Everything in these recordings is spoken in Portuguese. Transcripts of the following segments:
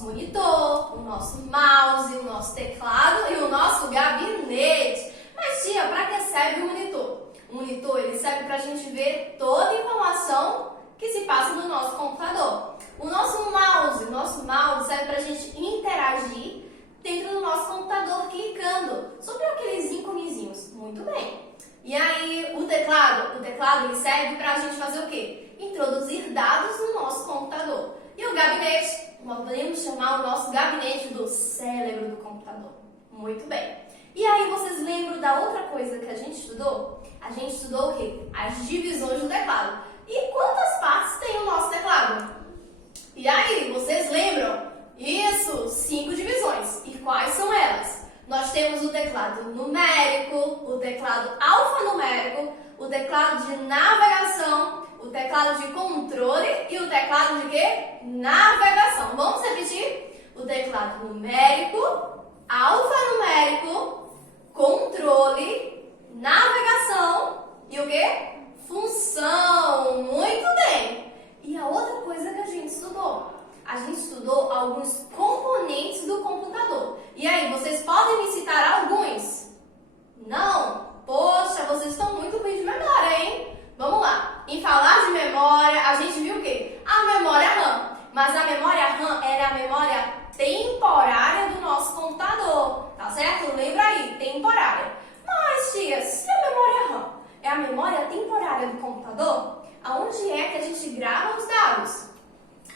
nosso monitor, o nosso mouse, o nosso teclado e o nosso gabinete. Mas, tia, para que serve o monitor? O monitor ele serve para a gente ver toda a informação que se passa no nosso computador. O nosso mouse serve para a gente interagir dentro do nosso computador clicando sobre aqueles íconezinhos. Muito bem. E aí, o teclado ele serve para a gente fazer o quê? Introduzir dados no nosso computador. E o gabinete, nós podemos chamar o nosso gabinete do cérebro do computador. Muito bem. E aí, vocês lembram da outra coisa que a gente estudou? A gente estudou o quê? As divisões do teclado. E quantas partes tem o nosso teclado? E aí, vocês lembram? Isso, 5 divisões. E quais são elas? Nós temos o teclado numérico, o teclado alfanumérico, o teclado de navegação, o teclado de controle e o teclado de quê? Navegação. Vamos repetir? O teclado numérico, alfanumérico, controle, navegação e o quê? Função. Muito bem. E a outra coisa que a gente estudou? A gente estudou alguns componentes do computador. E aí, vocês podem me citar alguns? Não? Poxa, vocês estão muito ruins de memória, hein? Vamos lá. Em falar de memória, a gente viu o quê? A memória RAM. Mas a memória RAM era a memória temporária do nosso computador. Tá certo? Lembra aí, temporária. Mas, tia, se a memória RAM é a memória temporária do computador, aonde é que a gente grava os dados?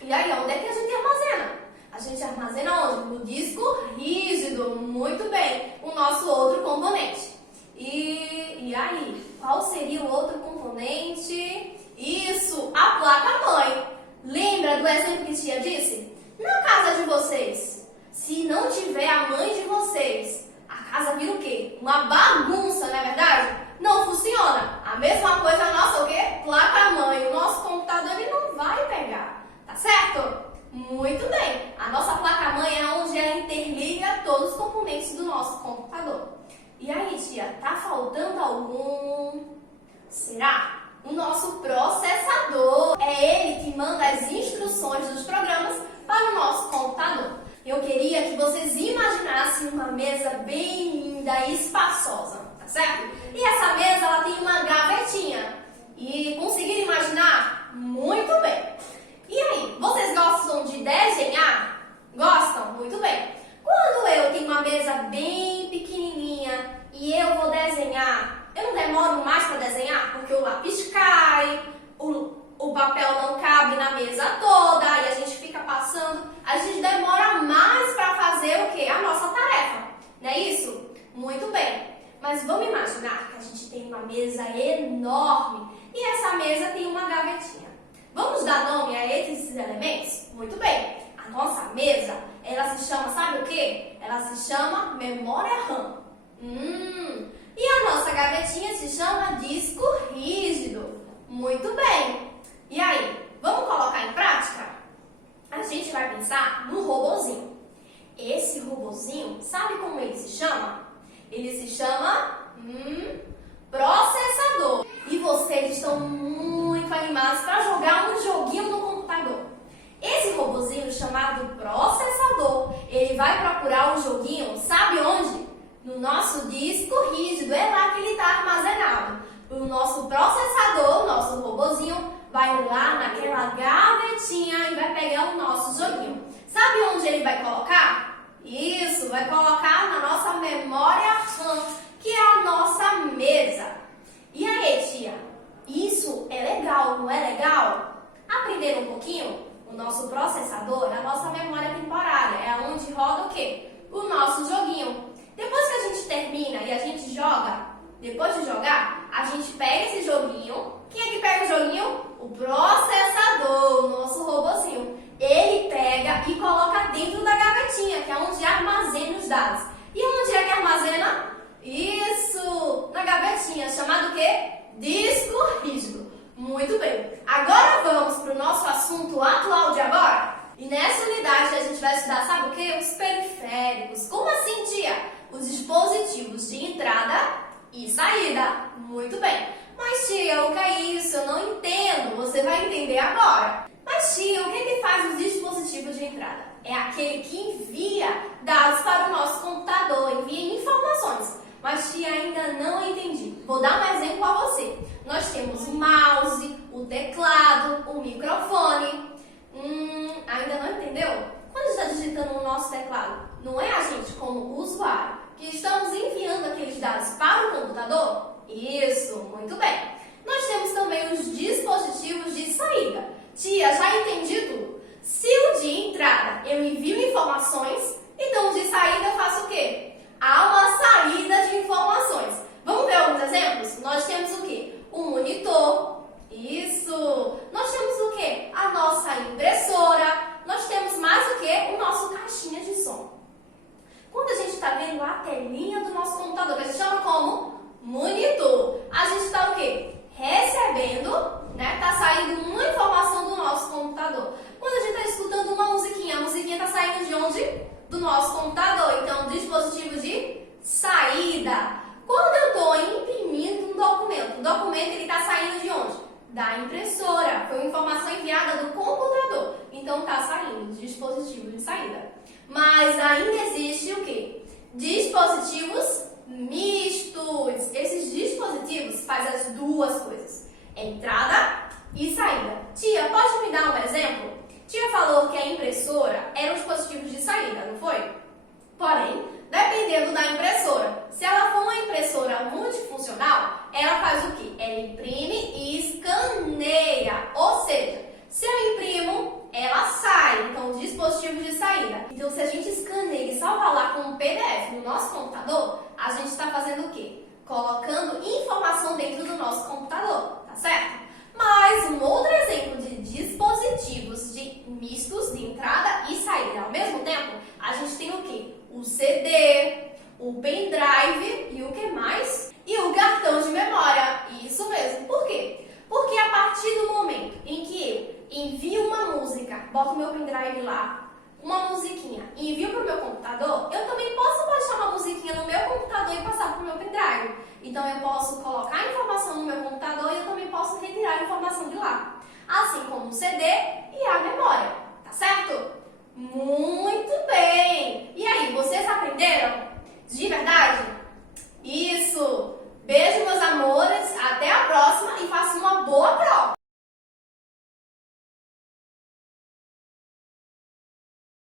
E aí, onde é que a gente armazena? A gente armazena onde? No disco rígido. Muito bem. O nosso outro componente. E aí, qual seria o outro componente? Isso, a placa-mãe. Lembra do exemplo que tia disse? Na casa de vocês, se não tiver a mãe de vocês, a casa vira o quê? Uma bagunça, não é verdade? Não funciona. A mesma coisa a nossa, o quê? Placa-mãe. O nosso computador ele não vai pegar. Tá certo? Muito bem. A nossa placa-mãe é onde ela interliga todos os componentes do nosso computador. E aí, tia, tá faltando algum? Será? O nosso processador. É ele que manda as instruções dos programas para o nosso computador. Eu queria que vocês imaginassem uma mesa bem linda e espaçosa, tá certo? E essa mesa, ela tem uma gavetinha. E conseguiram imaginar? Muito bem. E aí, vocês gostam de desenhar? Gostam? Muito bem. Quando eu tenho uma mesa bem pequenininha e eu vou desenhar, eu não demoro mais para desenhar porque o lápis cai, o papel não cabe na mesa toda e a gente fica passando. A gente demora mais para fazer o quê? A nossa tarefa. Não é isso? Muito bem. Mas vamos imaginar que a gente tem uma mesa enorme e essa mesa tem uma gavetinha. Vamos dar nome a esses elementos? Muito bem. A nossa mesa, ela se chama, sabe o quê? Ela se chama memória RAM. E a nossa gavetinha se chama disco rígido. Muito bem. E aí, vamos colocar em prática? A gente vai pensar no robozinho. Esse robozinho, sabe como ele se chama? Ele se chama processador. E vocês estão muito animados para jogar um joguinho no computador. Esse robozinho chamado processador, ele vai procurar o joguinho, sabe onde? No nosso disco rígido, é lá que ele está armazenado. O nosso processador, o nosso robozinho, vai lá naquela gavetinha e vai pegar o nosso joguinho. Sabe onde ele vai colocar? Isso, vai colocar na nossa memória RAM, que é a nossa mesa. E aí, tia, isso é legal, não é legal? Aprender um pouquinho? O nosso processador é a nossa memória temporária, é onde roda o quê? O nosso joguinho. Depois que a gente termina e a gente joga, depois de jogar, a gente pega esse joguinho. Quem é que pega o joguinho? O processador, o nosso robozinho. Ele pega e coloca dentro da gavetinha, que é onde armazena os dados. E onde é que armazena? Isso! Na gavetinha, chamado o quê? Disco rígido. Muito bem. Agora vamos para o nosso assunto atual de agora. E nessa unidade a gente vai estudar, sabe o quê? Os periféricos. Como assim, tia? Os dispositivos de entrada e saída. Muito bem. Mas, tia, o que é isso? Eu não entendo. Você vai entender agora. Mas, tia, o que faz os dispositivos de entrada? É aquele que envia dados para o nosso computador, envia informações. Mas tia, ainda não entendi. Vou dar um exemplo a você. Nós temos o mouse, o teclado, o microfone. Ainda não entendeu? Quando está digitando no nosso teclado, não é a gente como usuário que estamos enviando aqueles dados para o computador? Isso, muito bem. Nós temos também os dispositivos de saída. Tia, já entendi tudo. Se o de entrada eu envio informações, então o de saída eu faço o quê? Há uma saída de informações. Vamos ver alguns exemplos? Nós temos o quê? O monitor. Isso. Nós temos o quê? A nossa impressora. Nós temos mais o quê? O nosso caixinha de som. Quando a gente está vendo a telinha do nosso computador, que a gente chama como monitor, a gente está o quê? Recebendo, né? Está saindo uma informação do nosso computador. Quando a gente está escutando uma musiquinha, a musiquinha está saindo de onde? Do nosso computador. Então, dispositivo de saída. Quando eu estou imprimindo um documento, o documento está saindo de onde? Da impressora. Foi uma informação enviada do computador. Então, está saindo, dispositivo de saída. Mas ainda existe o quê? Dispositivos mistos. Esses dispositivos fazem as duas coisas. Entrada e saída. Tia, pode me dar um exemplo? Tia falou que a impressora era um dispositivo de saída, não foi? Porém, dependendo da impressora, se ela for uma impressora multifuncional, ela faz o quê? Ela imprime e escaneia. Ou seja, se eu imprimo, ela sai. Então, dispositivo de saída. Então, se a gente escaneia e salva lá como PDF no nosso computador, a gente está fazendo o quê? Colocando informação dentro do nosso computador, tá certo? Mas um outro exemplo de dispositivos mistos de entrada e saída ao mesmo tempo, a gente tem o quê? O CD, o pendrive e o que mais? E o cartão de memória. Isso mesmo. Por quê? Porque a partir do momento em que eu envio uma música, boto meu pendrive lá, uma musiquinha, e envio para o meu computador, eu também posso baixar uma musiquinha no meu computador e passar para o meu pendrive. Então, eu posso colocar a informação no meu computador e eu também posso retirar a informação de lá. Assim como o CD e a memória. Tá certo? Muito bem! E aí, vocês aprenderam? De verdade? Isso! Beijo, meus amores. Até a próxima e faça uma boa prova!